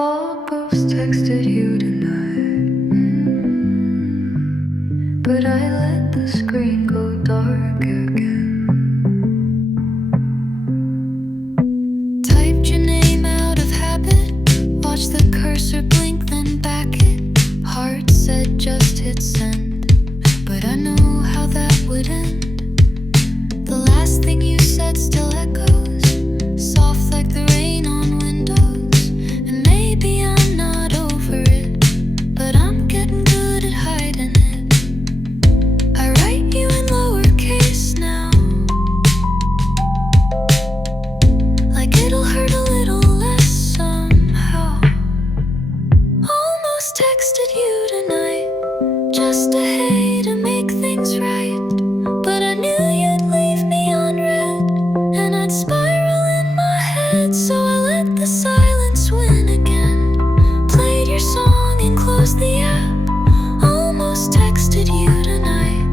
almost texted you tonight, but I let the screen go dark again. Typed your name out of habit, watched the cursor blink, then back it. Heart said just hit send, but I know how that would end. The last thing you said still echoes, soft like the rain on windows. And maybe I'm not over it, but I'm getting good at hiding it. I write you in lowercase now, like it'll hurt a little less somehow. Almost texted you tonight, just a hey to make things right, but I knew you'd leave me unread, and I'd spiral in my head. So I let the silence win again, played your song and closed the app. Almost texted you tonight,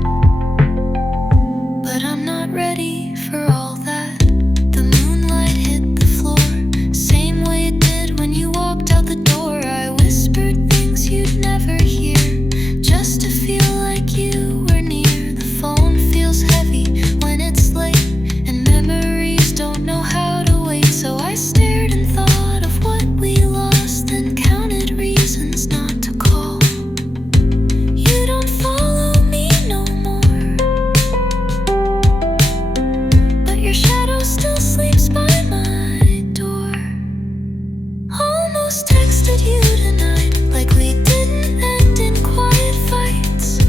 but I'm not ready for all that. The moonlight hit the floor, same way it did when you walked out the door. I whispered things you'd never hear, just to feel like you were near. The phone feels heavy when it's late, and memories don't know how to wait. So I stared and thought of what we lost, then counted reasons not to call. You don't follow me no more, but your shadow still sleeps by my door. Almost texted you tonight, like we didn't end in quiet fights,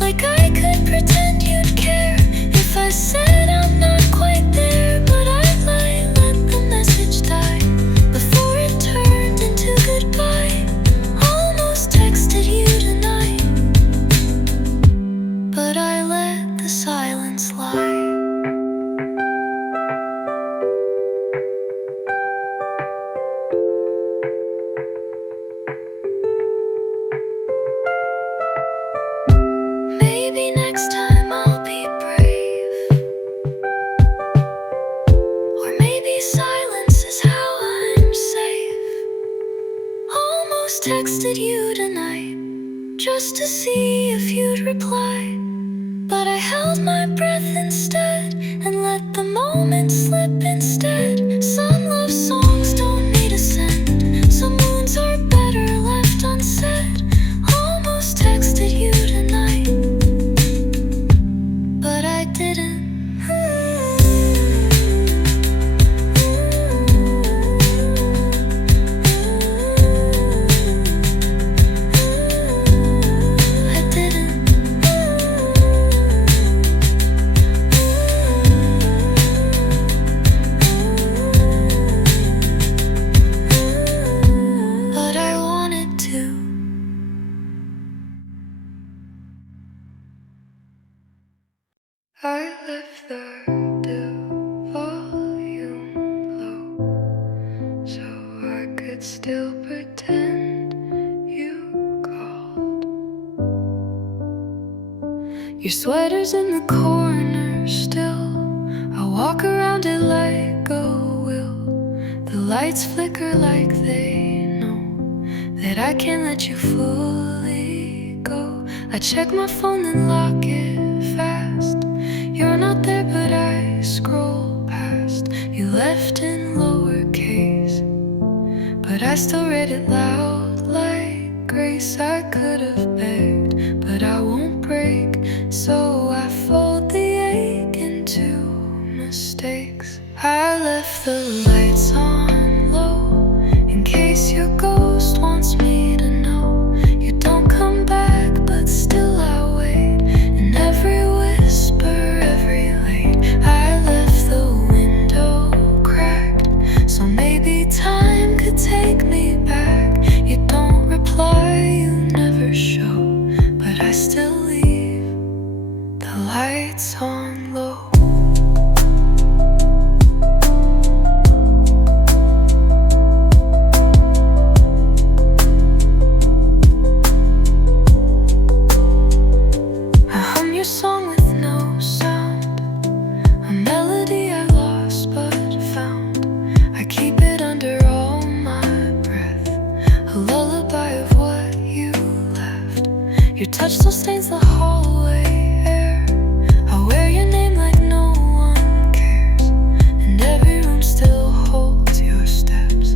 like I could pretend you'd care if I said I'm not quite there. But I'd lie, let the message die before it turned into goodbye. Almost texted you tonight, but I let the silence lie. Maybe next time I'll be brave, or maybe silence is how I'm safe. Almost texted you tonight, just to see if you'd reply, but I held my breath instead, and let the moment slip instead. Some love songs don't need a send, some wounds are better left unsaid. Almost texted you tonight, but I didn't. I didn't. But I wanted to. I left the volume low, so I could still pretend you called. Your sweater's in the corner still, I walk around it like a will. The lights flicker like they know that I can't let you fully go. I check my phone and lock it fast. You're not there, but I scroll past. You left in lowercase, but I still read it loud like grace. I could have begged, but I won't break, so I fold the ache into mistakes. I left the lights on low, in case your ghost wants me to know you don't come back, but still I wait. In every whisper, every late, I left the window cracked, so maybe time could take me back. You don't reply, you never show, but I still leave the lights on low. a lullaby of what you left. Your touch still stains the hallway air. I wear your name like no one cares, and every room still holds your steps.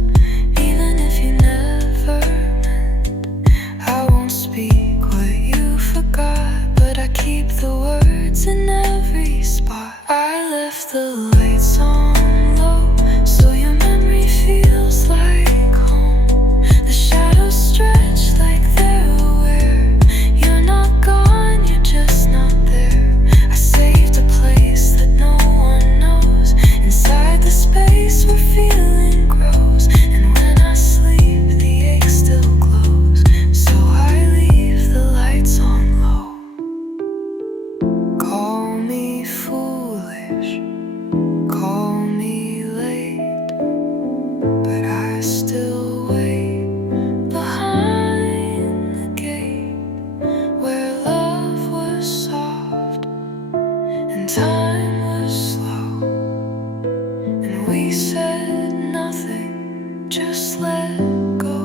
Even if you never meant, I won't speak what you forgot, but I keep the words in every spot. I left the lights on low, so your memory feels like home. The shadows stretch like they're aware. You're not gone, you're just not there. I saved a place that no one knows, inside the space where feeling grows. And when I sleep, the ache still glows, so I leave the lights on low. Call me foolish, call me late, but I still wait behind the gate where love was soft and time was slow, and we said nothing, just let go.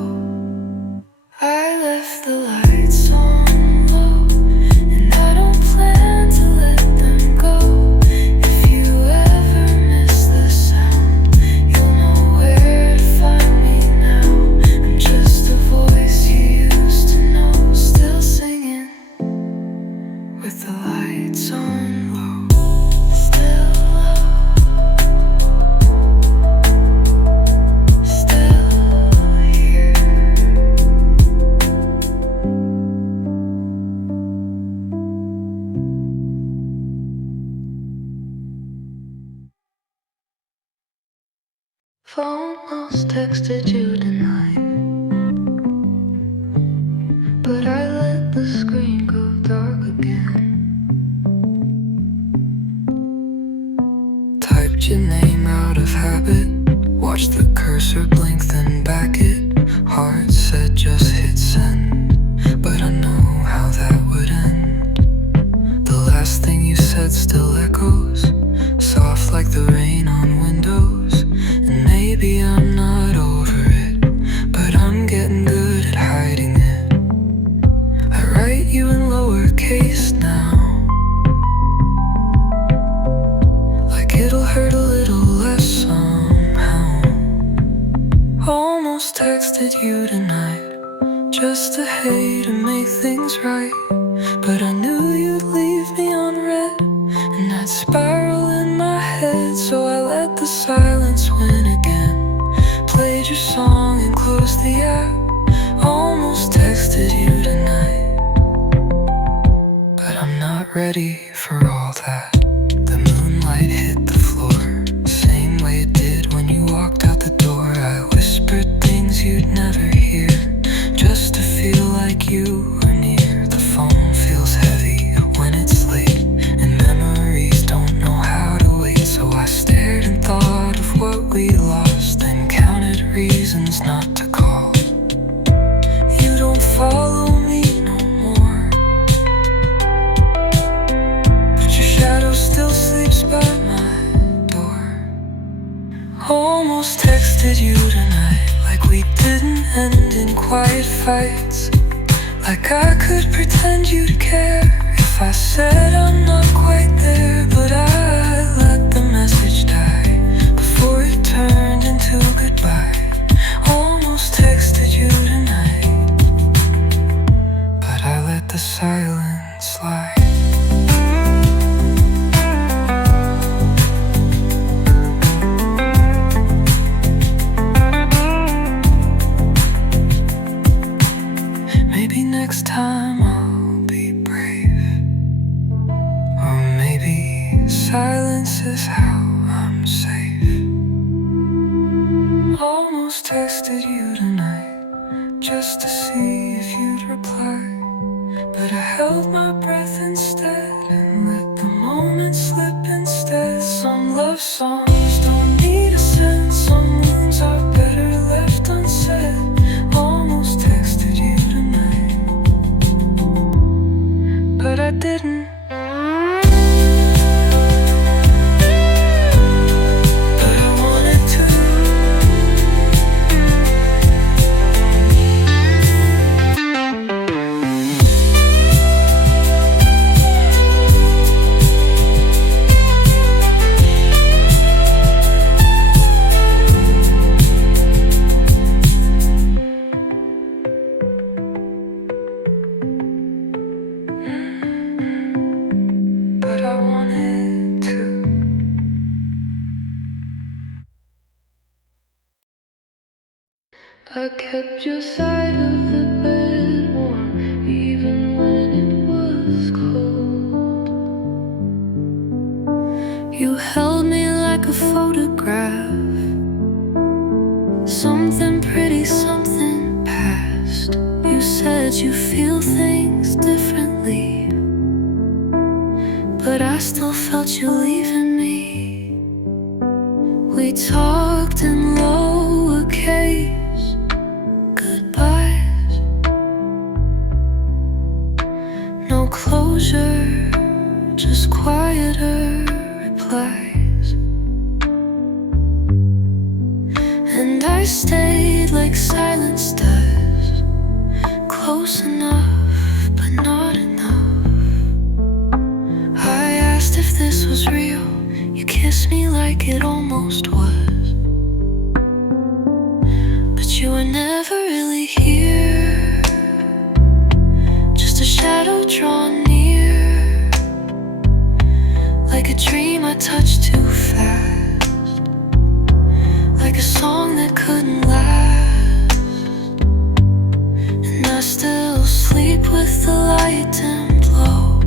I left the lights on low, and I don't plan to let them go. If you ever miss the sound, you'll know where to find me now. I'm just a voice you used to know, still singing with the lights on low. Still low, still here. Phone calls texted you tonight, but I let the screen go dark again. Typed your name out of habit, watched the cursor blink then back it. Heart said just hit send, but I know how that would end. The last thing you said still echoes, soft like the rain on windows. And maybe I'm not over it, but I'm getting good at hiding it. I write you in lowercase now, like it'll hurt a little less somehow. Almost texted you tonight, just to hate and make things right, but I knew you'd leave me on red, and I'd spiral in my head, so I let the silence win again. Played your song and closed the app. Almost texted you tonight, but I'm not ready for all that. The moonlight hit the floor, same way it did when you walked out the door. I whispered things you'd never hear, just to feel like you were near. The phone feels heavy when it's late, and memories don't know how to wait. So I stared and thought of what we lost, and counted reasons not to call. You don't follow me no more, but your shadow still sleeps by my door. Almost texted you tonight, like we didn't end in quiet fights, like I could pretend you'd care if I said I'm not quite there. But I let the message die before it turned into goodbye. Almost texted you tonight, but I let the silence slide. Maybe next time I'll be brave, or maybe silence is how I'm safe. Almost texted you tonight, just to see if you'd reply, but I held my breath instead and let the moment slip instead. Some love songs don't need a sense, some wounds are better left unsaid. Almost texted you tonight, but I didn't. But I wanted to. kept your side of the bed warm, even when it was cold. You held me like a photograph, something pretty, something past. You said you feel things differently, but I still felt you leaving me. We talked in lowercase goodbyes, no closure, just quieter replies. And I stayed like silence does, close enough but not enough. I asked if this was real, you kissed me like it almost was, but you were never really here, just a shadow drawn near, like a dream I touched too fast, like a song that couldn't last. And I still sleep with the light dimmed low,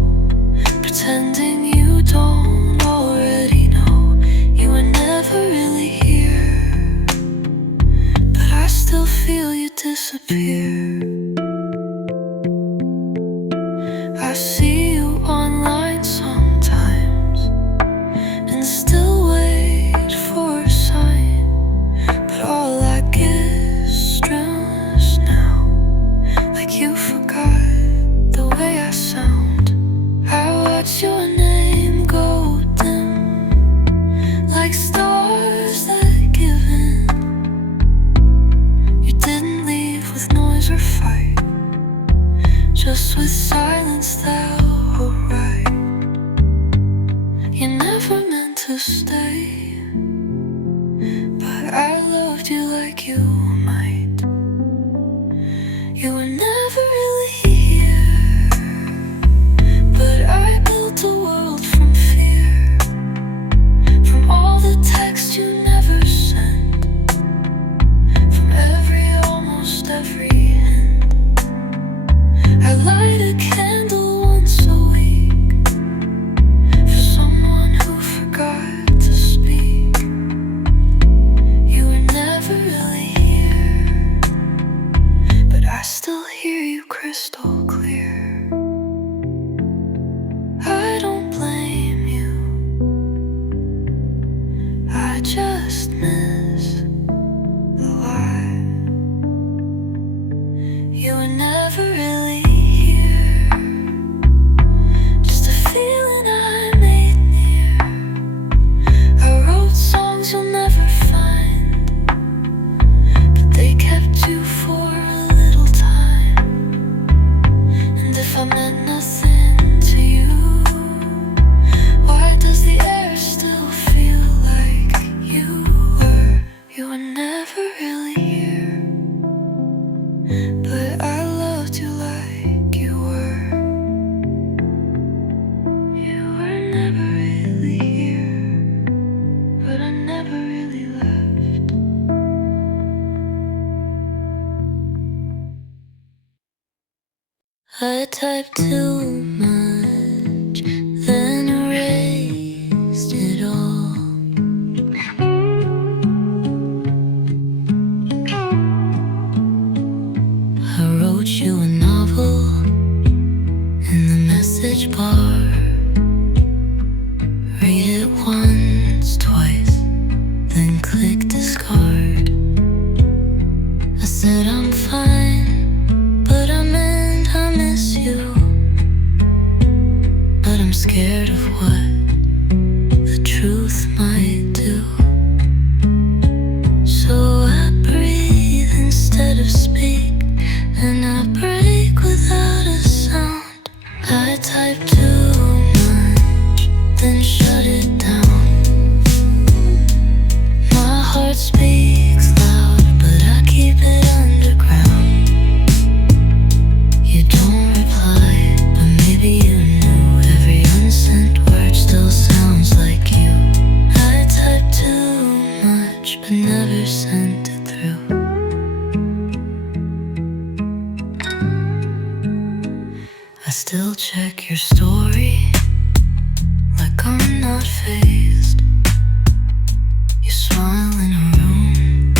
pretending you don't already know. You were never really here, but I still feel you disappear. I see you online sometimes and still wait for a sign, but all I get is stillness now, like you forgot the way I sound. I watch your name go dim, like stars that give in. You didn't leave with noise or fight, just with silence that were right. You never meant to stay, but I loved you like you might. You were never really here, but I built a world from fear, from all the text you never sent, from almost every hint. I light a candle once a week for someone who forgot to speak. You were never really here, but I still hear you crystal clear. I don't blame you, I just miss the light. You were never really here, just a feeling I made near. I wrote songs you'll never find, but they kept you for a little time. And if I meant nothing to you, why does the air still feel like you were? You were never really here, but I loved you like you were. You were never really here, but I never really left. I typed too much, then erased it all. I wrote you a novel in the message bar. Read it once, twice, then click discard. I said I'm fine, but I meant I miss you. But I'm scared of what the truth might do. So I breathe instead of speak, and I break without a sound. I type too much, then shut it down. My heart speaks loud, but I keep it underground. still check your story like I'm not fazed. You smile in a room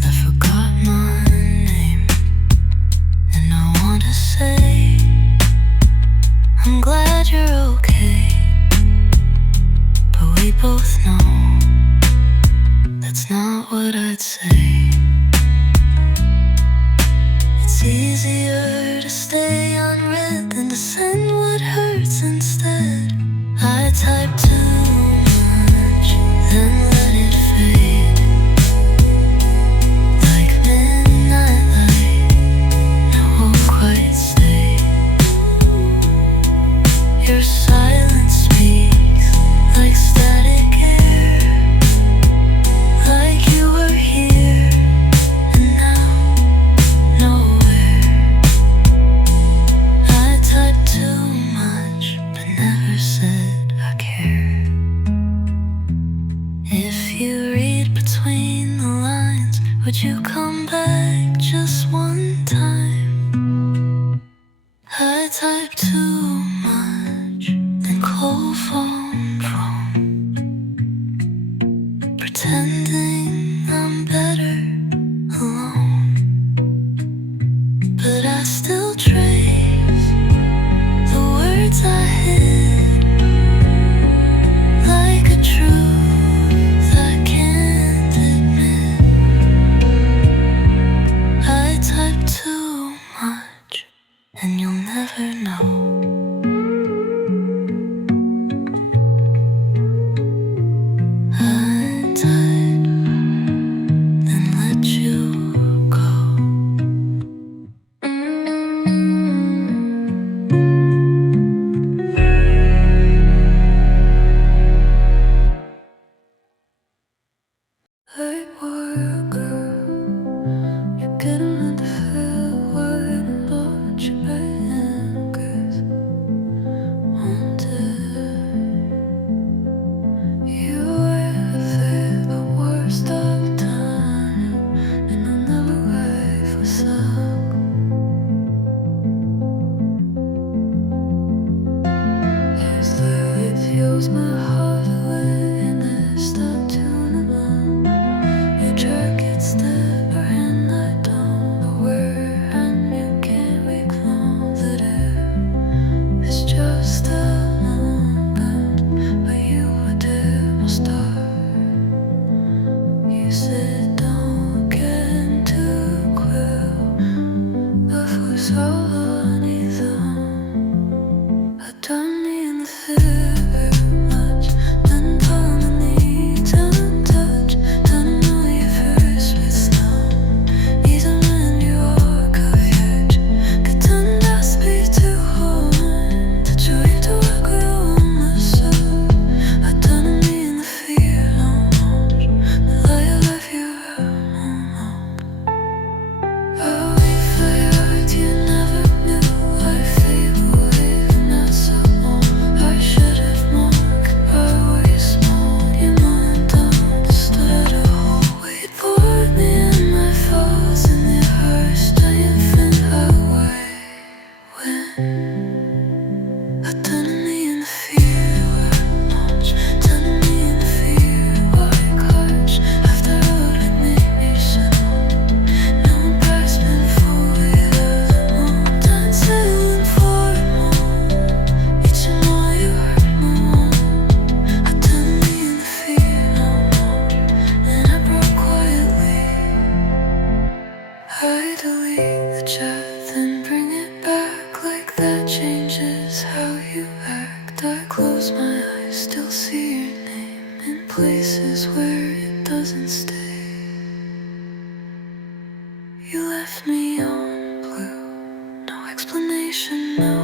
that forgot my name, and I wanna say I'm glad you're okay, but we both know that's not what I'd say. It's easier to stay unread than to send what hurts instead. I type too much, then let it fade. Like midnight light, it won't quite stay. Your silence speaks like static air, like you were here and now nowhere. I type too much but never said I care. If you read between the lines, would you come back just one time? I type too much and cold phone phone, pretending I'm better alone. But I still trace the words I hid, like a truth I can't admit. I type too much and you'll never know. I type, then let you go. Light worker, you're getting at the fairway, not your bankers wanted. You were there, but worst of time, and I'll never wait for some. Yes, the refuse my heart away, and I stop tuning on. Your jacket step and I don't know where, and you can't recall that it's just a moment, but you were there, my star. You said don't get too quick, but for so long either. I done me in the very much, then found the need to touch. Didn't know you first with snow, even when you walk off your edge. Could turn that speed too hard, that you have to work on myself. I done me in the fear no more, the lie of life you alone. Oh, if I heard you never knew, I fade away from that so long. I should have known, I was small, your mind understood a whole. It poured me in my faults and it hurts the infinite highway. When I done me in the fear much, done me in the fear white clutch. After all it made me so, no price been for it alone. Done sailing for more, each and all you hurt more. I done me in the fear no more, and I broke quietly. I delete the chat, then bring it back like that changes how you act. I close my eyes, still see your name in places where it doesn't stay. You left me on blue, no explanation, no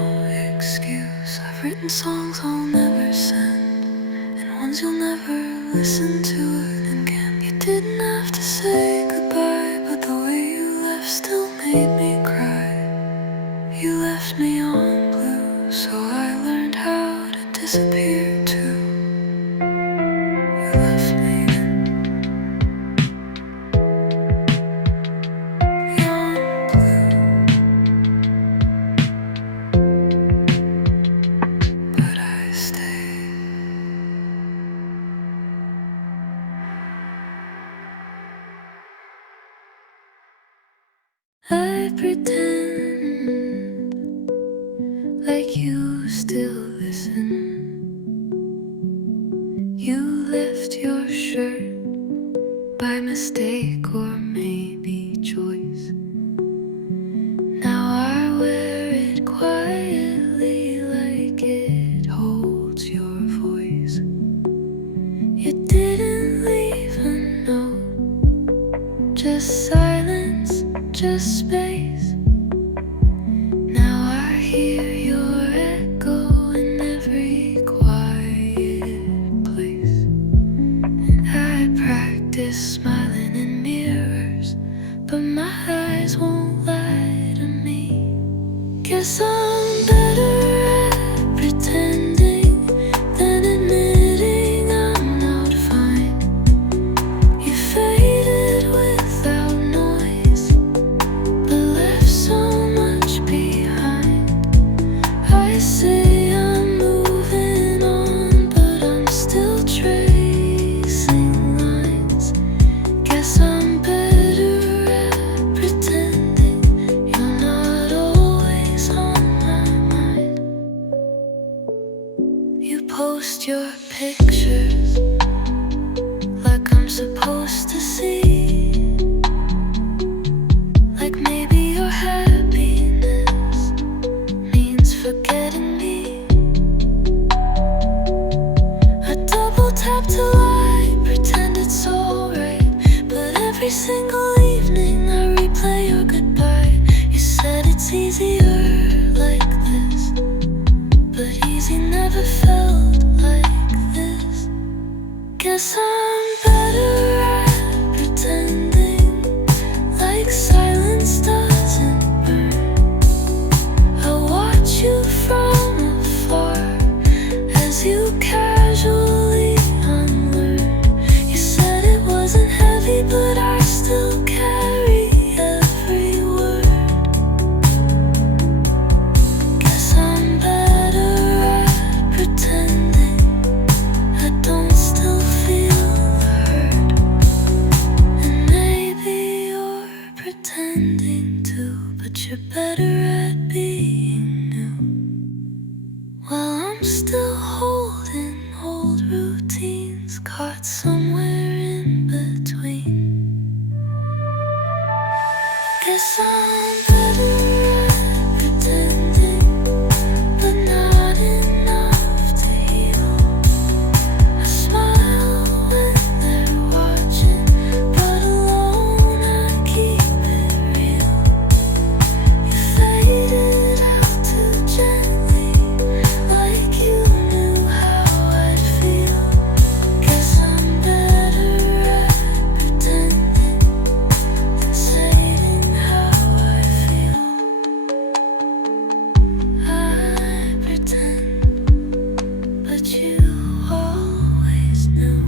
excuse. I've written songs I'll never send, and ones you'll never listen to it again. You didn't have to say goodbye, but the way you left still made me cry. You left me on blue, so I learned how to disappear too. You left me on blue. pretend like you still listen. You left your shirt by mistake or maybe choice. Now I wear it quietly like it holds your voice. You didn't leave a note, just silence, just space. Now I hear your echo in every quiet place. And I practice smiling in mirrors, but my eyes won't lie to me. Guess I'm better at pretending than admitting I'm not fine. You faded without noise, but left so much behind. I say I'm moving on, but I'm still tracing lines. Guess I'm better at pretending you're not always on my mind. You post your pictures like I'm supposed to see, like maybe your happiness means forgetting me. I double tap till I pretend it's alright, but every single evening I replay your goodbye. You said it's easier like this, but easy never felt like this. Guess I'm better at pretending like silence doesn't burn. I watch you from afar as you casually unlearn. You said it wasn't heavy, but I still carry every word. Guess I'm better at pretending I don't still feel the hurt. And maybe you're pretending too, but you're better at being new. While I'm still holding old routines, caught somewhere in between. Guess I'm better at pretending, but not enough to heal. I smile when they're watching, but alone I keep it real. You faded out too gently, like you knew how I'd feel. Guess I'm better at pretending than saying how I feel. I pretend, but you always knew.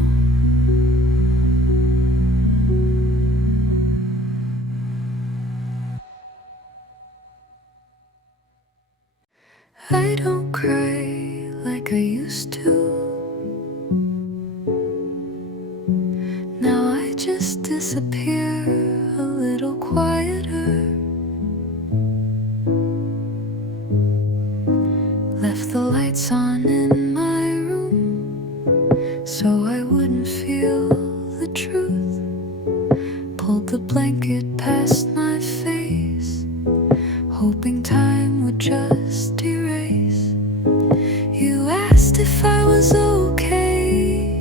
I don't cry like I used to. Now I just disappear a little quieter. Left the lights on in my room so I wouldn't feel the truth. Pulled the blanket past my face, hoping time would just erase. You asked if I was okay.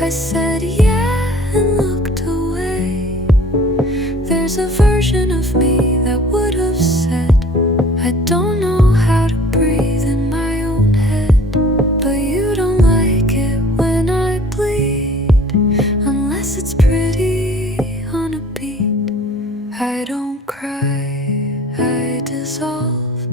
I said yeah and looked away. There's a version of me that would have said, I don't know how to breathe in my own head. But you don't like it when I bleed, unless it's pretty on a beat. I don't cry, I dissolve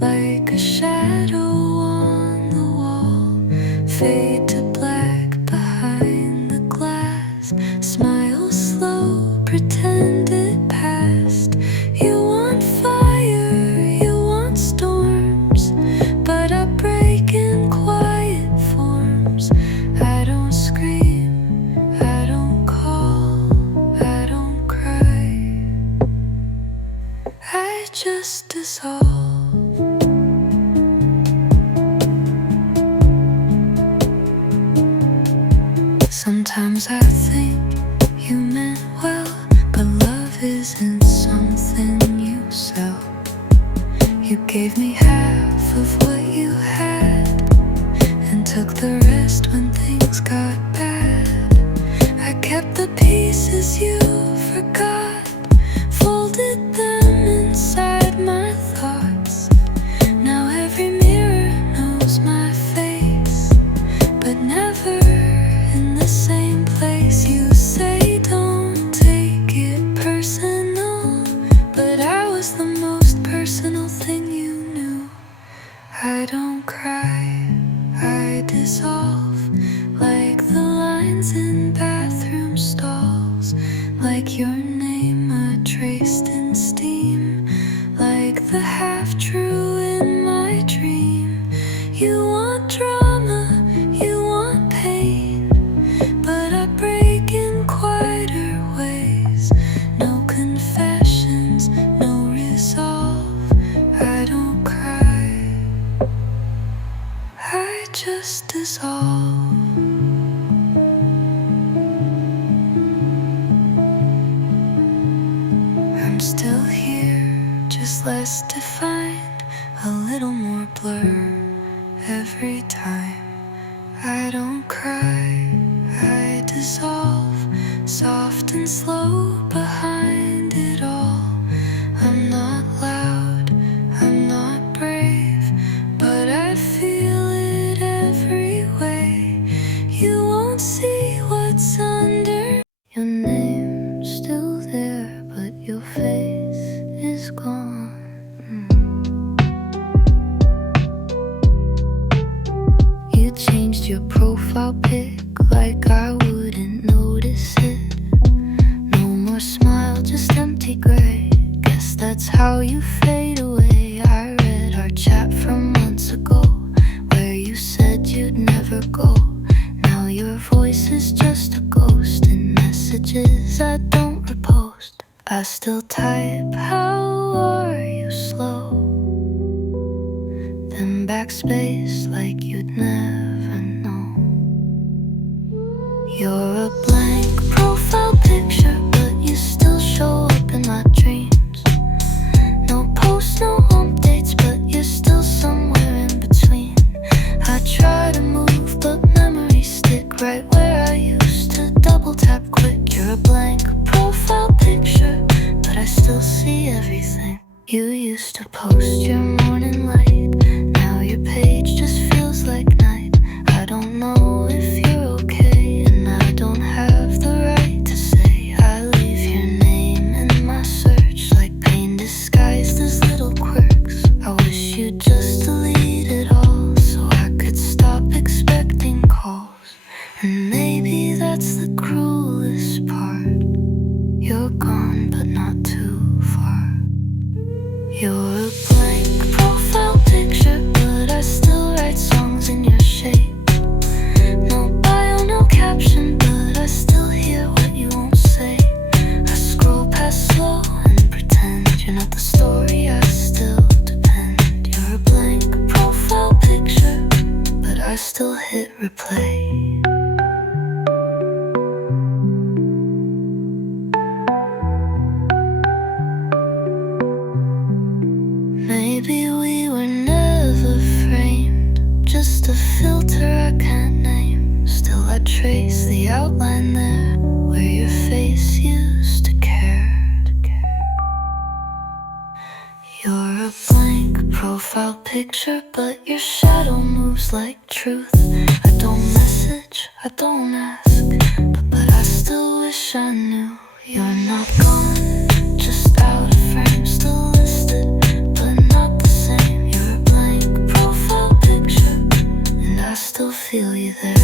like a shadow on the wall. Fade to black behind the glass. Smile slow, pretend it passed. You want fire, you want storms, but I break in quiet forms. I don't scream, I don't call, I don't cry. I just dissolve. Sometimes I think you meant well, but love isn't something you sell. You gave me half of what you had and took the rest when things got bad. I kept the pieces you forgot, folded them inside my thoughts. Now every mirror knows my face, but never in the same place. You say don't take it personal, but I was the most personal thing you knew. I don't cry, I dissolve, like the lines in bathroom stalls, like your name traced in steam, like the half-true in my dream. You want drama, you want pain, but I break in quieter ways. No confessions, no resolve. I don't cry, I just dissolve. I'm still here, just less defined, a little more blur every time. I don't cry, I dissolve, soft and slow behind it all. I'm not loud, I'm not brave, but I feel it every way. You won't see what's under. Your name's still there, but your face is gone. You changed your profile pic like I wouldn't notice it. No more smile, just empty gray. Guess that's how you fade away. I read our chat from months ago, where you said you'd never go. Now your voice is just a ghost in messages I don't repost. I still type, how are you, slow, then backspace like you'd never know. You're a blank profile picture, but you still show up in my dreams. No posts, no updates, but you're still somewhere in between. I try to move, but memories stick right where I used to double tap quick. You're a blank profile picture, but I still see everything. You used to post your morning light, now your page just feels like night. I don't know if you're okay, and I don't have the right to say. I leave your name in my search like pain disguised as little quirks. I wish you'd just delete it all so I could stop expecting calls. And maybe that's the cruelest part. You're gone, but not too far. You're a blank profile picture, but I still write songs in your shape. No bio, no caption, but I still hear what you won't say. I scroll past slow and pretend you're not the story, I still depend. You're a blank profile picture, but I still hit replay. Maybe we were never framed, just a filter I can't name. Still I trace the outline there, where your face used to care. You're a blank profile picture, but your shadow moves like truth. I don't message, I don't ask, but I still wish I knew. You're not gone, just out of frame, still listed, but not the same. You're a blank profile picture, and I still feel you there.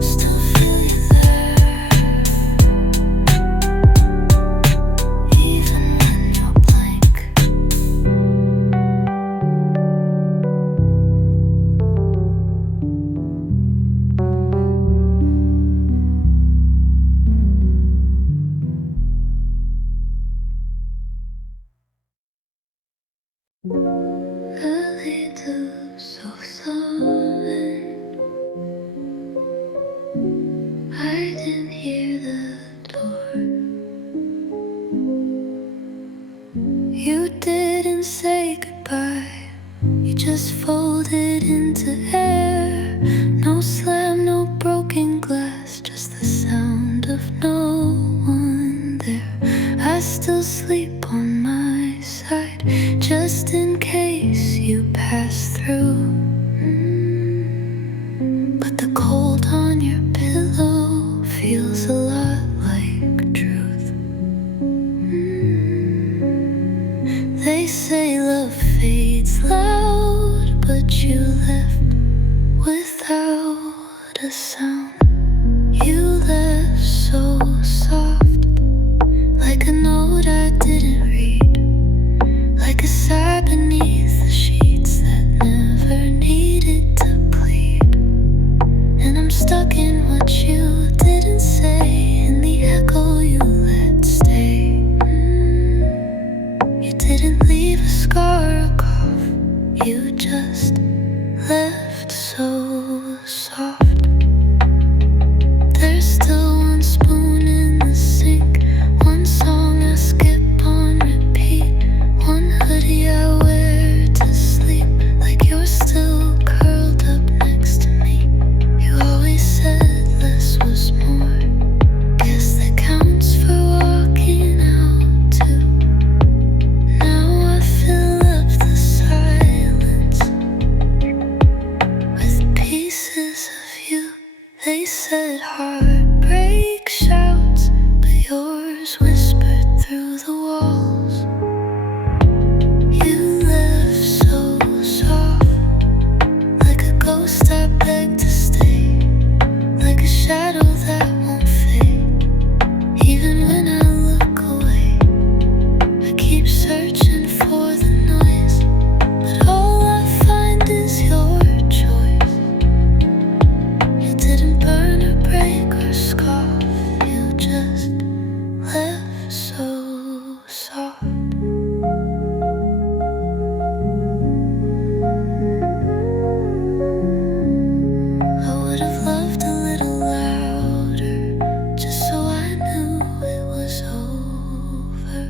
Still feel you there, even when you're blank. You didn't say goodbye, you just folded into air. No slam, no broken glass, just the sound of no one there. I still sleep on my side, just in case you pass through. But the cold on your pillow feels a lot like truth. They say love fades loud, but you left without a sound. You left so soft, like a note I didn't read, like a sigh beneath the sheets that never needed to plead. And I'm stuck in what you didn't say, in the echo you let stay. You didn't leave a scar or cough, you just left so soft. There's still one spoon in the sink, one song I skip on repeat, one hoodie I wear to sleep, like you're still curled up next to me. You always said less was more, guess that counts for walking out too. Now I fill up the silence with pieces of you. They said heartbreak shouts, but yours whispered through the walls. You left so soft, like a ghost I begged to stay, like a shadow that won't fade. Even when I look away, I keep searching for the noise, but all I find is your choice. You didn't burn or break or scoff, you just left so soft. I would have loved a little louder, just so I knew it was over.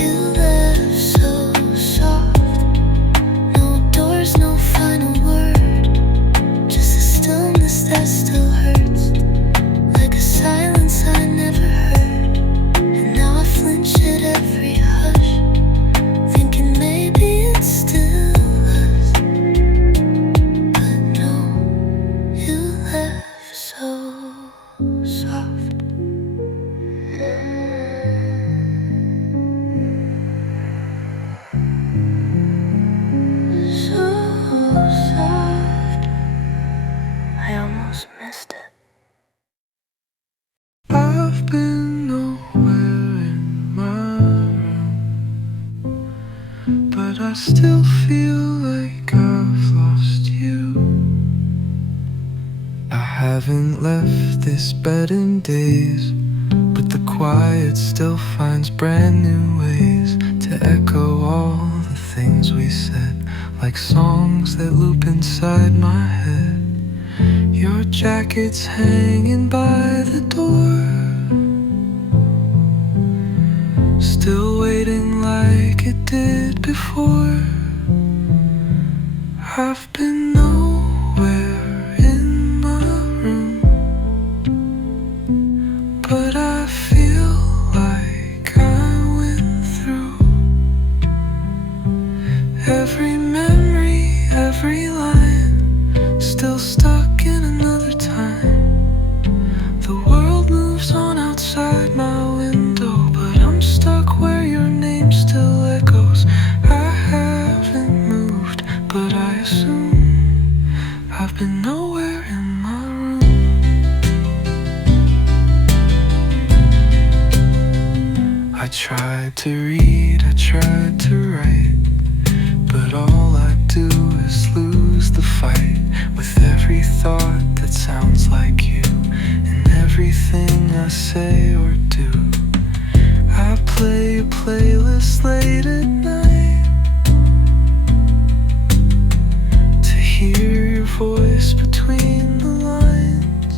You left so soft, no doors, no final word, just a stillness that still hurts, like a silence I never heard. And now I flinch at every hush, thinking maybe it's still us. But no, you left so soft. So soft, I almost missed it. I've been nowhere in my room, but I still feel like I've lost you. I haven't left this bed in days, but the quiet still finds brand new ways to echo all the things we said, like songs that loop inside my head. Your jacket's hanging by the door, still waiting like it did before. I've been nowhere in my room, but I feel like I went through every memory, every line, still stuck in another time. The world moves on outside my window, but I'm stuck where your name still echoes. I haven't moved, but I assume I've been nowhere in my room. I tried to read, I tried to write, but all I do is lose the fight with every thought that sounds like you, and everything I say or do. I play a playlist late at night to hear your voice between the lines.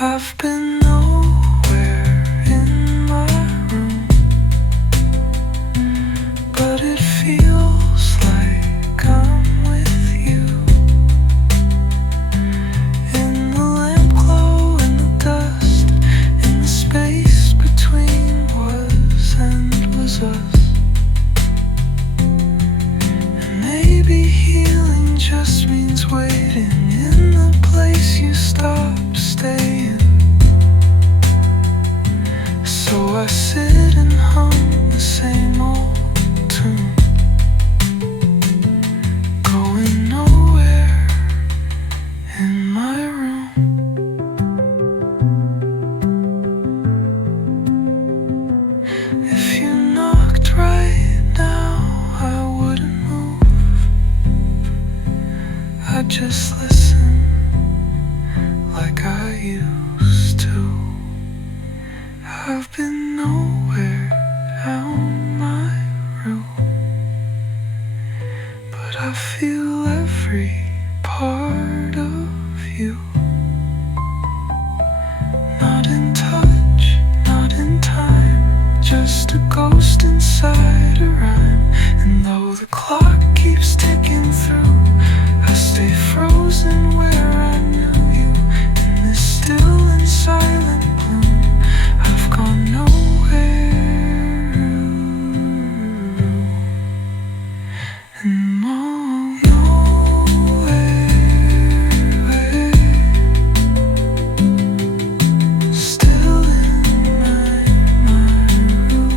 I've been nowhere in my room, I sit and hum the same old tune, going nowhere in my room. If you knocked right now, I wouldn't move. I'd just listen like I used to. I've been nowhere down my route, but I feel every part of you. Not in touch, not in time, just a ghost inside a rhyme. And though the clock keeps ticking through, I stay frozen where I knew you. In this still and silent gloom, I've gone nowhere. And nowhere. Still in my room.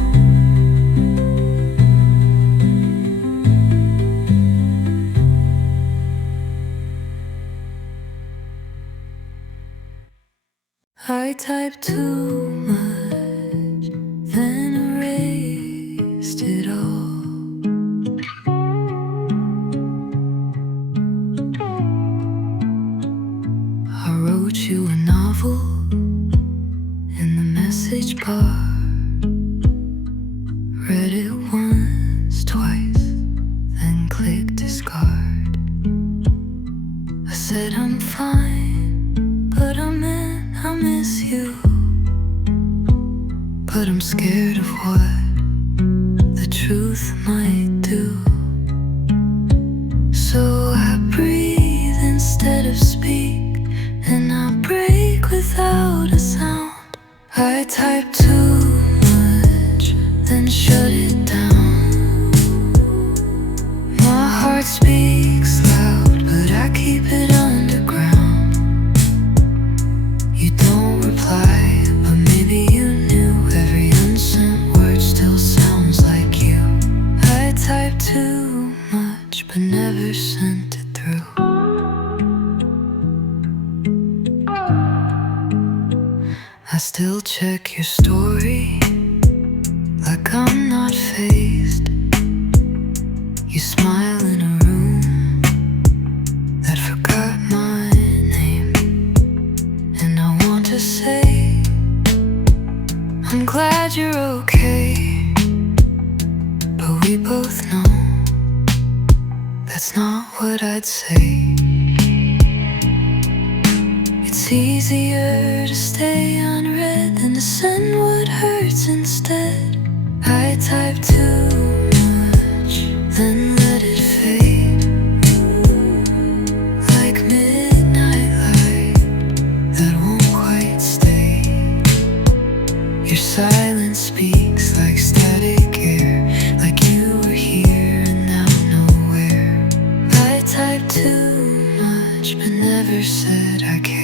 I type too much, then erased it all. I wrote you a novel in the message bar. Read it once, twice, then clicked discard. I said I'm fine, but I meant I miss you. But I'm scared of what the truth might do. So I breathe instead of speak, and I break without a sound. I type too much, then shut it down. My heart speaks loud, but I keep it underground. You don't reply, but maybe you knew. Every unsent word still sounds like you. I type too much, but never sent it through. I still check your story like I'm not fazed. You smile in a room that forgot my name, and I want to say I'm glad you're okay, but we both know that's not what I'd say. It's easier to stay unread than to send what hurts instead. I type too much, then let it fade, like midnight light that won't quite stay. Your silence speaks like static air, like you were here and now nowhere. I type too much, but never said I care.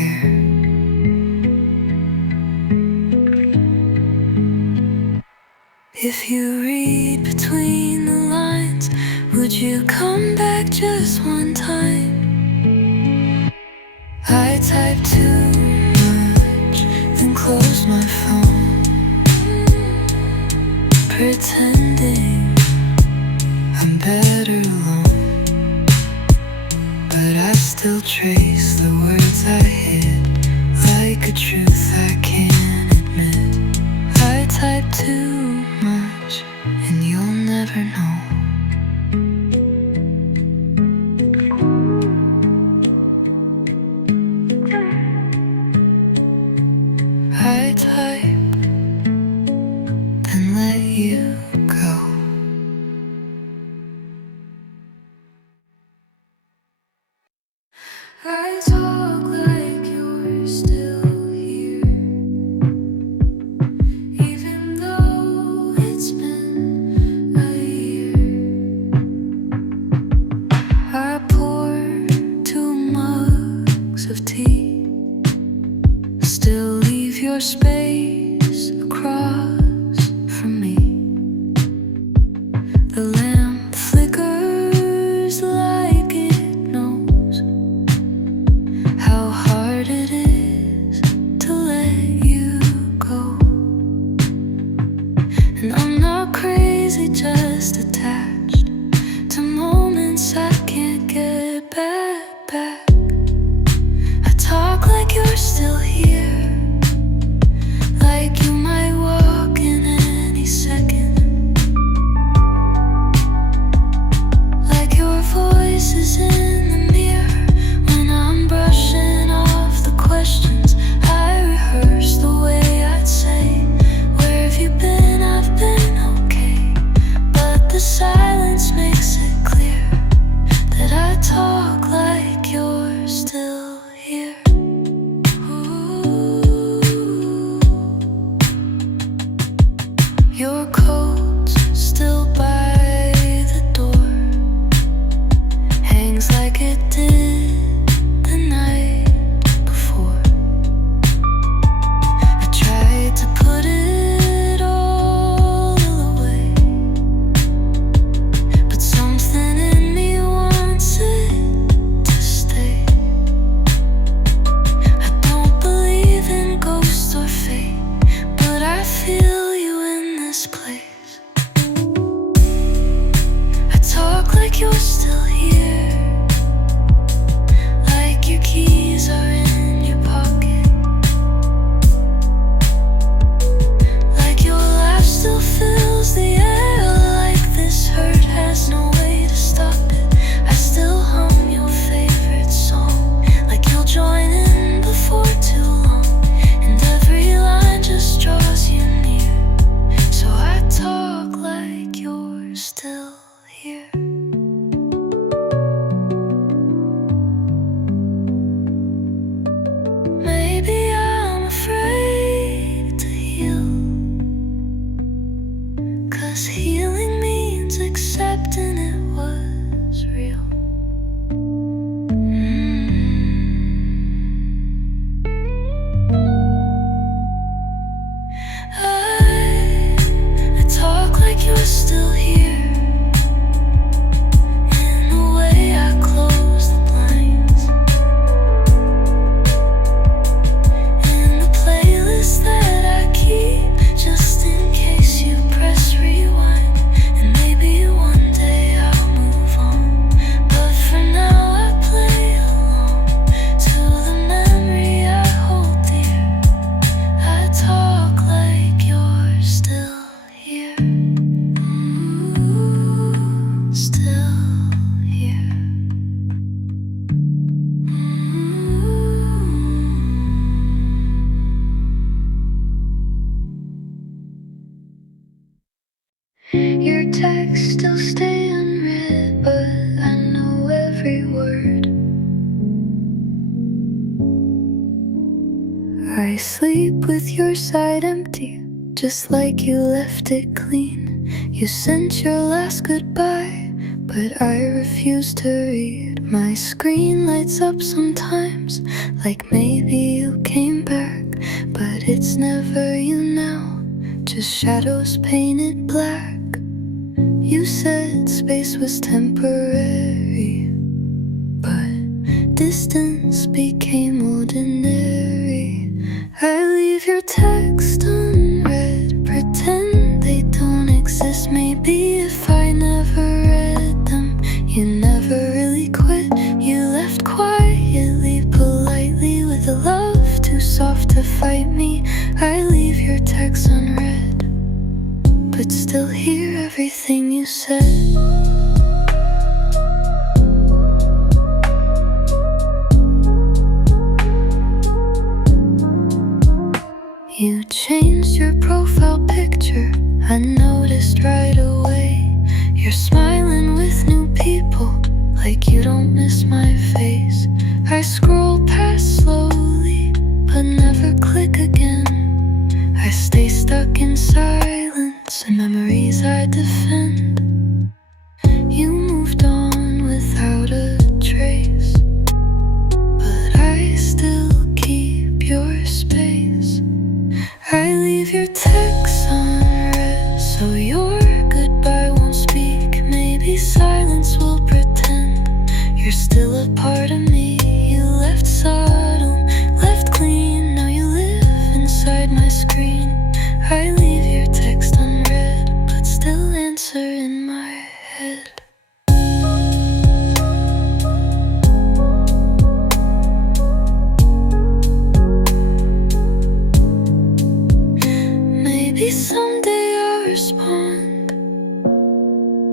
If you read between the lines, would you come back just one time? I type too much, then close my phone, pretending I'm better alone. But I still trace the words I hid, like a truth I can't admit. I type too much, and you'll never know. I type, then let you go. I talk like you're still here, even though it's been a year. I pour 2 mugs of tea, still leave your space across crazy, just attached to moments I can't get back. I talk like you're still here, like you might walk in any second, like your voice is in the mirror when I'm brushing off the questions I rehearse the way I'd say, where have you been? I've been okay, but the silence makes it clear that I talk like you're still here. Your coat's still by the door, hangs like it did the night before. I tried to put it all away, but something in me wants it to stay. I don't believe in ghosts or fate, but I feel you in this place. I talk like you're still here, like your keys are in your pocket, like your laugh still fills the air, like this hurt has no way to stop it. I still hum your favorite song, like you'll join in before too long, and every line just draws you near, so I talk like you're still here. Maybe I'm afraid to heal, 'cause healing means accepting it was real. I talk like you're still here, in the way I close the blinds, in the playlist that I keep just in case you press rewind, and maybe one day I'll move on, but for now I play along to the memory I hold dear. I talk like you're still here, still here. Your texts still stay unread, but I know every word. I sleep with your side empty, just like you left it clean. You sent your last goodbye, but I refuse to read. My screen lights up sometimes, like maybe you came back, but it's never you now, just shadows painted black. You said space was temporary, but distance became ordinary. I leave your text unread, pretend they don't exist. Maybe if I never read them, you never really quit. You left quietly, politely, with a love too soft to fight me. I leave your text unread, but still hear everything you said. You changed your profile picture, I noticed right away. You're smiling with new people, like you don't miss my face. I scroll past slowly, but never click again. I stay stuck in silence and memories I defend. You moved on without a trace, but I still keep your space. I leave your texts unread, so your goodbye won't speak. Maybe silence will pretend you're still a part of me. You left subtle, left clean, now you live inside my screen. I leave your text unread, but still answer maybe someday I'll respond.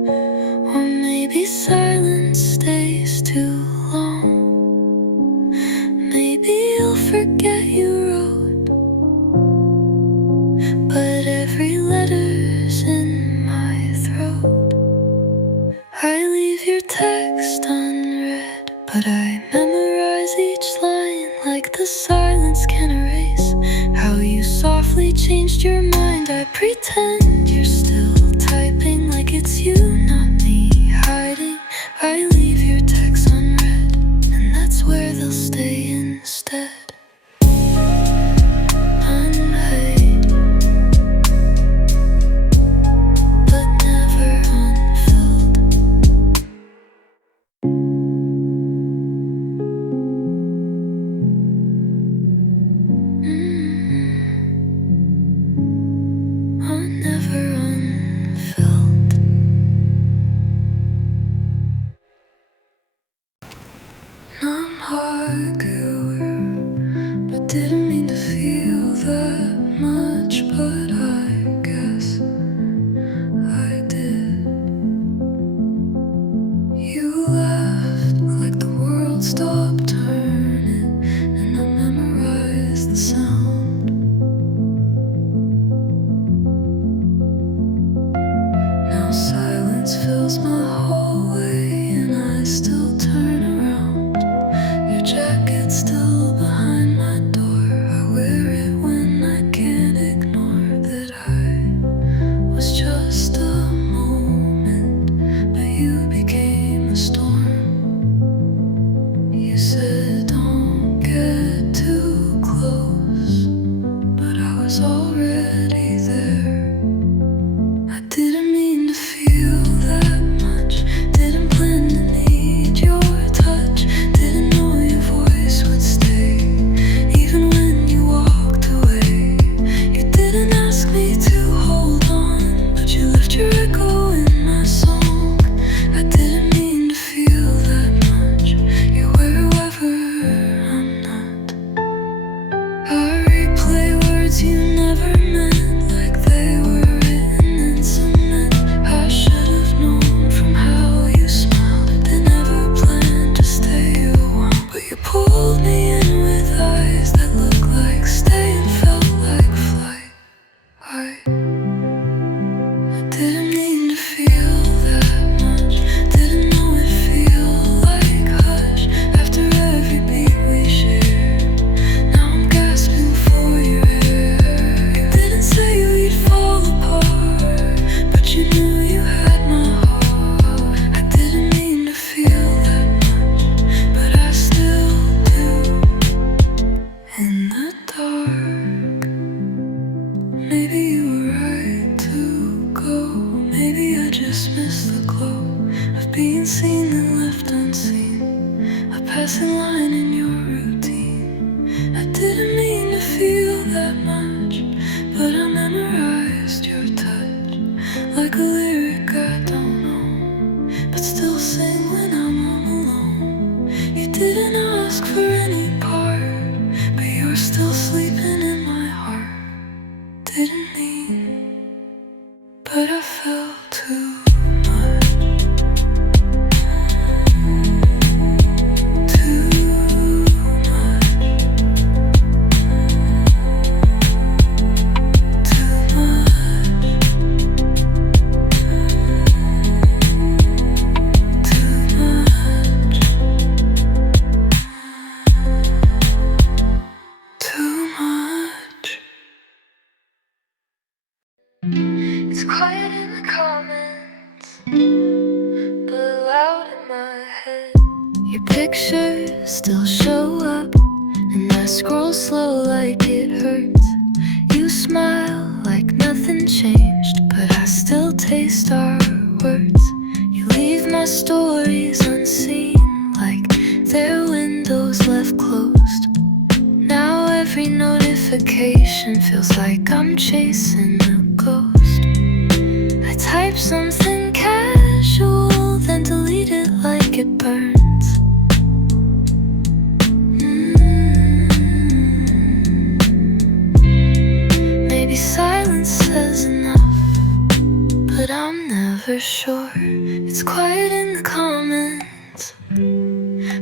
Or maybe silence stays too long. Maybe you'll forget you wrote, but every letter's in my throat. I leave your text unread, but I memorize each line like the silence can erase how you softly changed your mind. I pretend you're still typing like it's you, not me hiding. I leave your texts unread, and that's where they'll stay instead. Unpaid, but never unfilled. Never unfilled. I'm hardcore, but didn't mean to feel that much, but I guess I did. You left like the world stopped turning, and I memorized the sound. Now silence fills my hallway, and I still turn around. Your jacket's still behind my door. I wear it when I can't ignore that I was just a moment, but you became a storm. You said don't get too close, but I was already there. I didn't mean to feel that much, didn't plan to need your touch, didn't know your voice would stay, even when you walked away. You didn't ask me to hold on, but you left your echo in my song. I didn't mean to feel that much, you're wherever I'm not. I replay words you never meant like they were written in cement. I should have known from how you smiled, they never planned to stay warm, but you pulled me in with eyes that looked like stay and felt like flight. I didn't mean to feel that much, didn't know it feel like hush after every beat we shared. Now I'm gasping for your air. You didn't say we'd fall apart, but you knew you had my heart. I didn't mean to feel that much, but I still do. In the dark, maybe you were right to go. Maybe I just missed the glow of being seen and left unseen, a passing line in your routine. I didn't mean to feel that much, but I memorized your touch like a lyric I don't know, but still sing when I'm alone. You didn't ask for any part, but you're still sleeping in my heart. Didn't mean, but I felt too much. Too much. Too much. Too much. Too much. It's quiet in the comments, but loud in my head. Your pictures still show up, and I scroll slow like it hurts. You smile like nothing changed, but I still taste our words. You leave my stories unseen, like they're windows left closed. Now every notification feels like I'm chasing a ghost. I type something casual, then delete it like it burns. Maybe silence says but I'm never sure. It's quiet in the comments,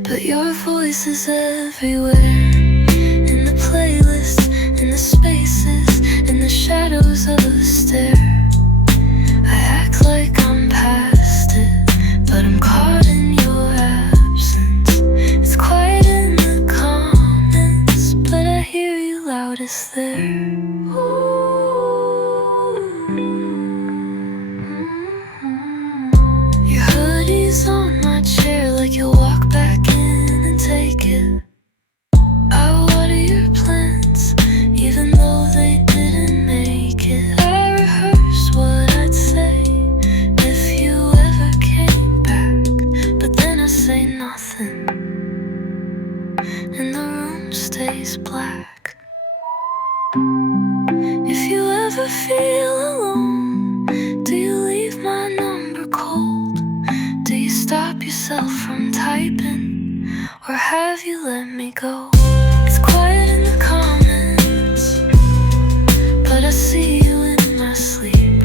but your voice is everywhere. In the playlist, in the spaces, in the shadows of the stair. I act like I'm past it, but I'm caught in your absence. It's quiet in the comments, but I hear you loudest there. Your hoodie's on my chair like you'll walk back in and take it. I water your plants, even though they didn't make it. I rehearse what I'd say if you ever came back, but then I say nothing, and the room stays black. If you ever feel alone, do you leave my number cold? Do you stop yourself from typing, or have you let me go? It's quiet in the comments, but I see you in my sleep.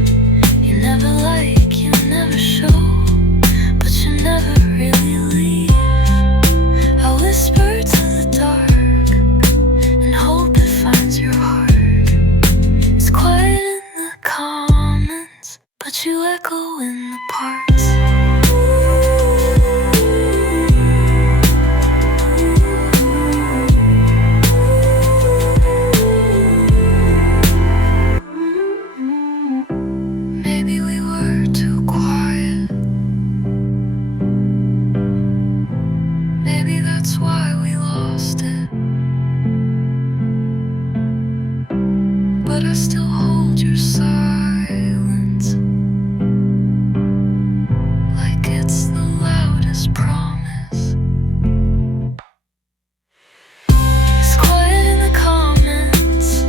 You never like, you never show, but you never really leave. I whisper to the dark and hope it finds your heart. It's quiet in the comments, but you echo in the parts. Maybe we were too quiet. Maybe that's why we lost it. But I still hold your silence like it's the loudest promise. It's quiet in the comments,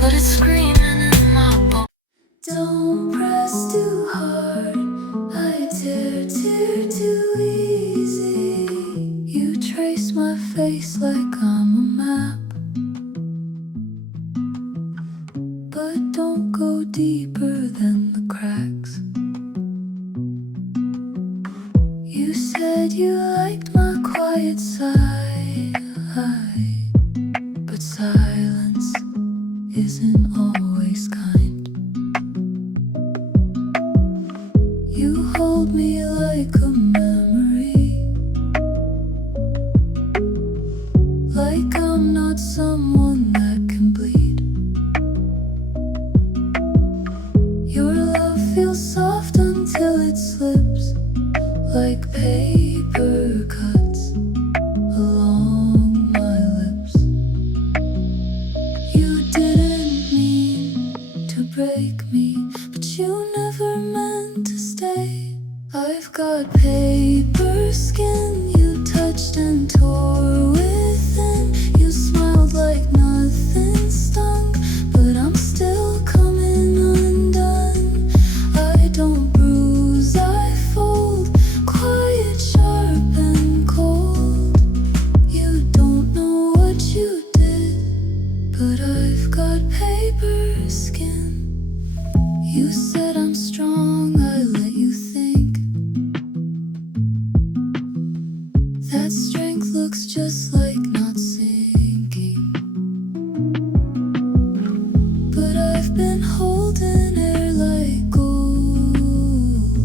but it's screaming in my bones. Don't press too hard, I tear too easy. You trace my face like I'm a map, but don't go deeper than the cracks. You said you liked my quiet side, but silence isn't always kind. You hold me like a memory, like I'm not someone that can bleed. Your love feels soft until it slips, like paper cuts along my lips. You didn't mean to break me, but you never meant to stay. I've got paper skin, you touched and tore within. You smiled like nothing stung, but I'm still coming undone. I don't bruise, I fold, quiet, sharp and cold. You don't know what you did, but I've got paper skin. You said I'm strong, I let you think. That strength looks just like not sinking, but I've been holding air like gold,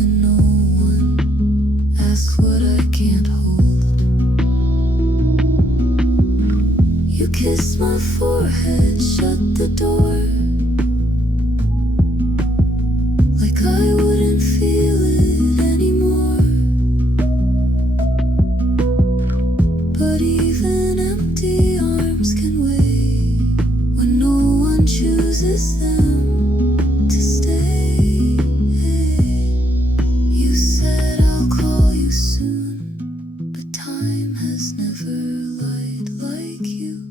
and no one asks what I can't hold. You kissed my forehead, shut the door, like I wouldn't feel it anymore. But even empty arms can wait when no one chooses them to stay. You said I'll call you soon, but time has never lied like you.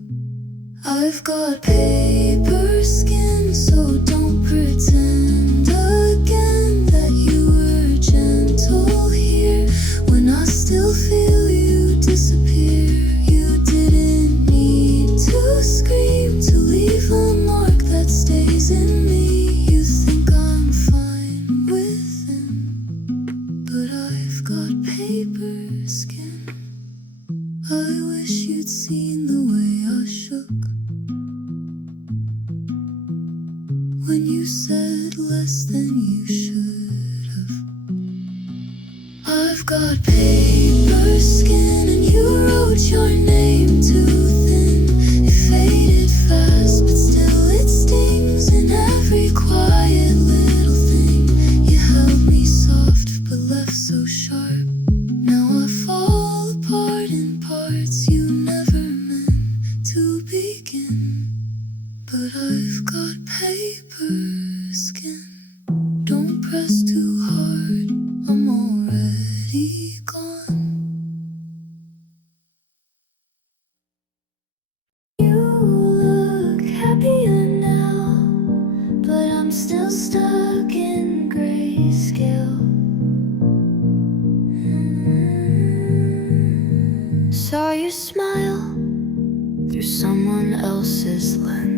I've got paper skin, so don't pretend again that you were gentle here when I still feel you disappear. You didn't need to scream to leave a mark that stays in when you said less than you should have. I've got paper skin and you wrote your name too thin. It faded fast, but still it stings in every quiet little thing. You held me soft, but left so sharp. Now I fall apart in parts you never meant to begin. But I've got paper skin. Don't press too hard, I'm already gone. You look happier now, but I'm still stuck in grayscale. Saw you smile through someone else's lens.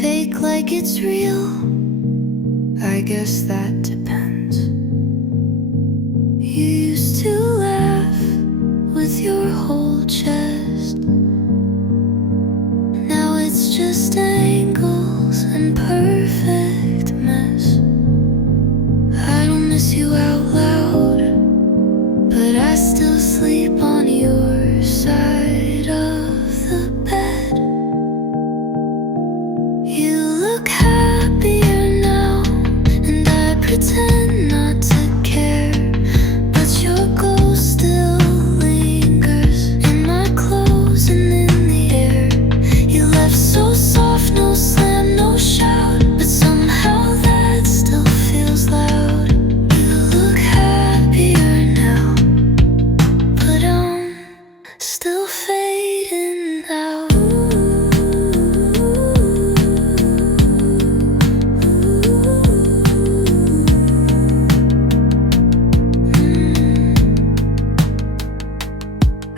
Fake like it's real, I guess that depends. You used to laugh with your whole chest. Now it's just angles and perfect mess. I don't miss you out loud, but I still sleep on your side of the bed. You look happier now, and I pretend not to care, but your ghost still lingers in my clothes and in the air. You left so soft, no slam, no shout, but somehow that still feels loud. You look happier now, but I'm still fading out.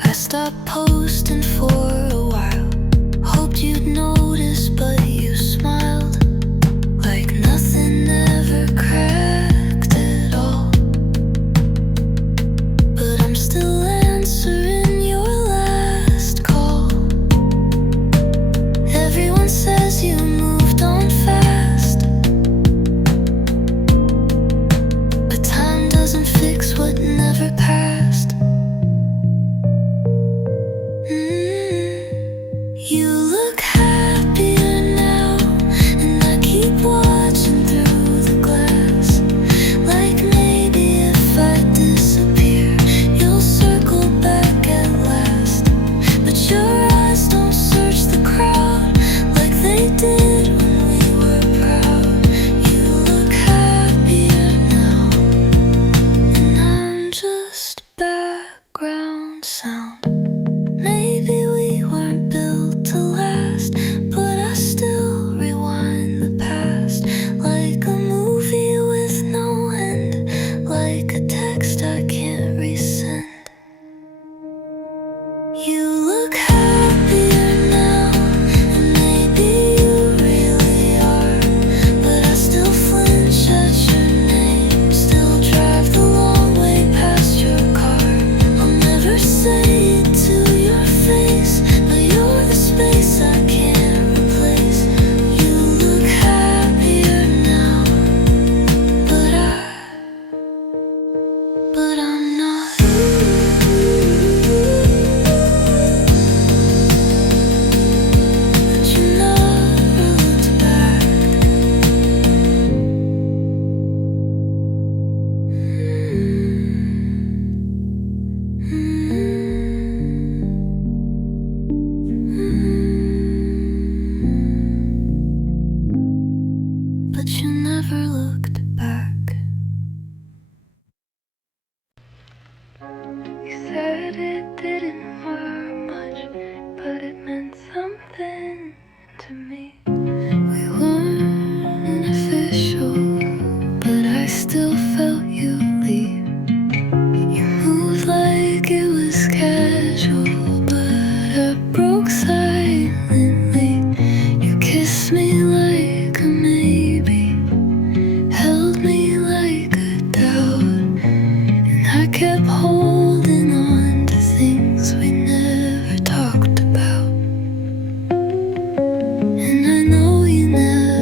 I stopped posting for a while. Hoped you'd notice, but you smiled like nothing ever cracked at all. But I'm still answering your last call. Everyone says you moved on fast, but time doesn't fix what never passed. You look happier now, and I keep watching through the glass. Like maybe if I disappear, you'll circle back at last. But your eyes don't search the crowd like they did when we were proud. You look happier now, and I'm just background sound. Maybe we weren't built to last, but I still rewind the past like a movie with no end, like a text I can't resend. You look happier now, and maybe you really are, but I still flinch at your name, still drive the long way past your car. I'll never say it to your face, but you're the space I can't replace. You look happier now, but I'm not. But you never looked back. But you never looked back. You said it didn't work much, but it meant something to me. We weren't official, but I still felt you leave. You moved like it was casual, but I broke silently. You kissed me like a maybe, held me like a doubt, and I kept holding on to things we never talked about. And I know you never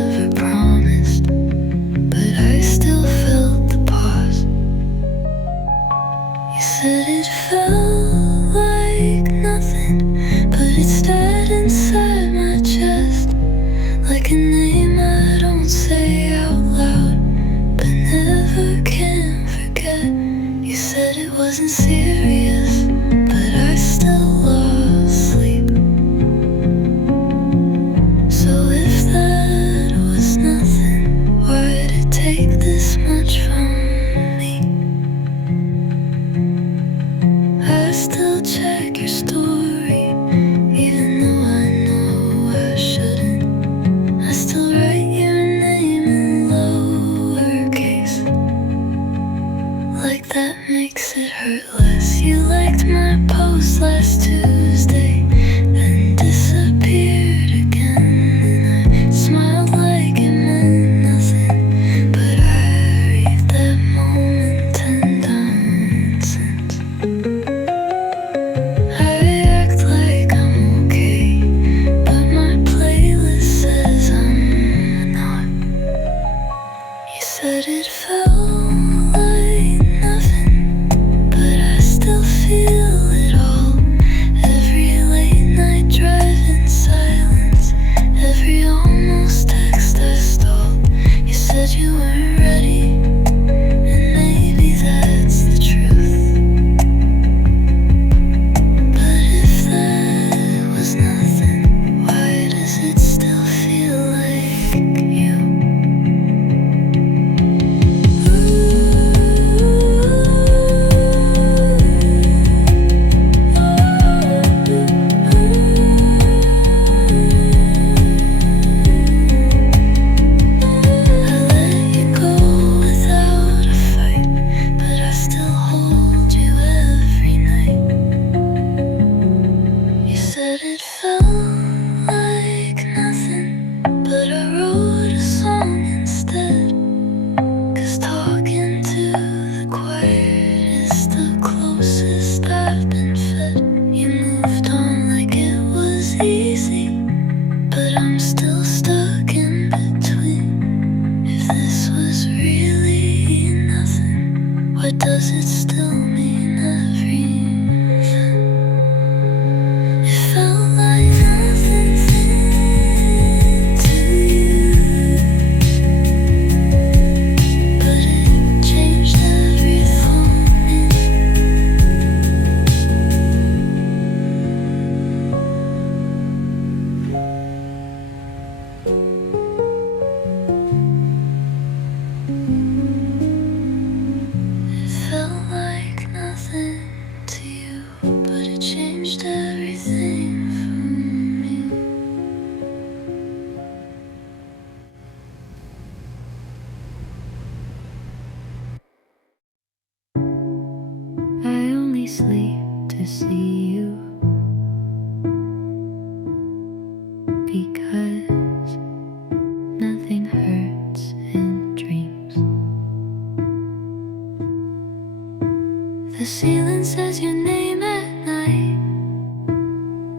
ceiling says your name at night,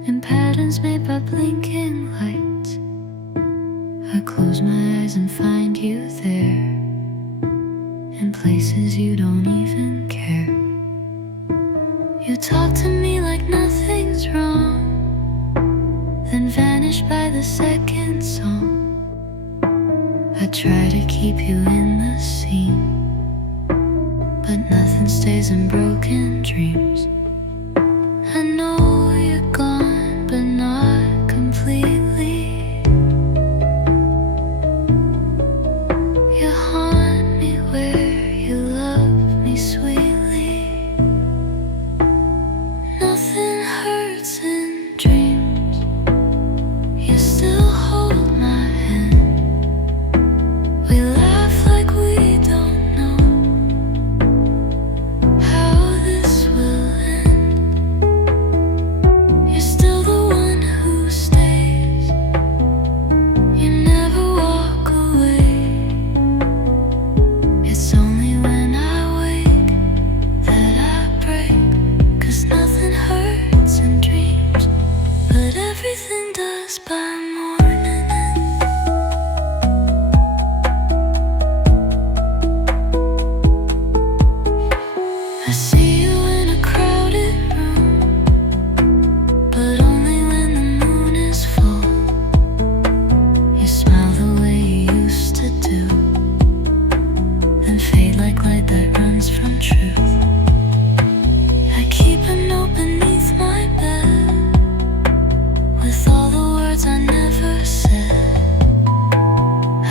in patterns made by blinking lights. I close my eyes and find you there, in places you don't even care. You talk to me like nothing's wrong, then vanish by the second song. I try to keep you in the scene, but nothing stays in broken dreams. I know you're gone, but not completely. You haunt me where you love me sweetly. Nothing hurts in dreams. You still hold my hand. We laugh like we don't know how this will end. You're still the one who stays. You never walk away. It's only when I wake that I break. 'Cause nothing hurts in dreams, but everything does by morning. I see you in a crowded room, but only when the moon is full. You smile the way you used to do, then fade like light that runs from truth. I keep a note beneath my bed, with all the words I never said.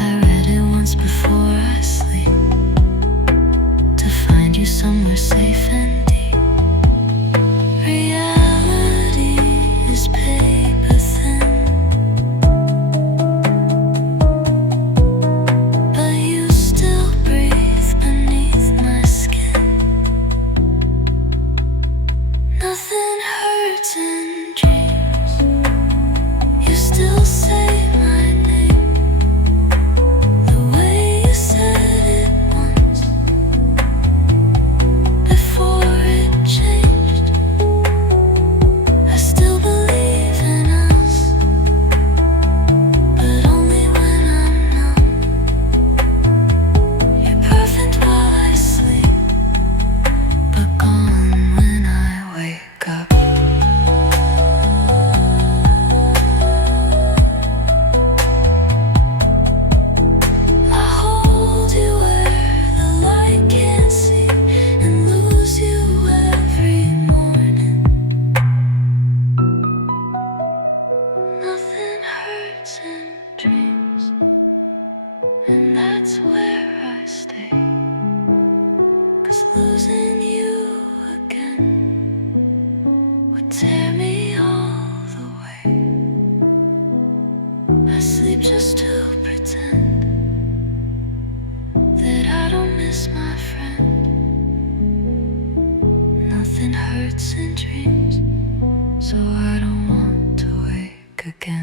I read it once before I sleep, to find you somewhere safe and deep. Reality is paper thin, but you still breathe beneath my skin. Nothing hurts in dreams. You still say my name, the way you said it once, before it changed. I still believe in us, but only when I'm numb. You're perfect while I sleep, but gone when I wake up. I hold you where the light can't see, and lose you every morning. Nothing hurts in dreams, and that's where I stay. 'Cause losing you again would tear me all the way. I sleep just to pretend that I don't miss my friend. Nothing hurts in dreams, so I don't want to wake again.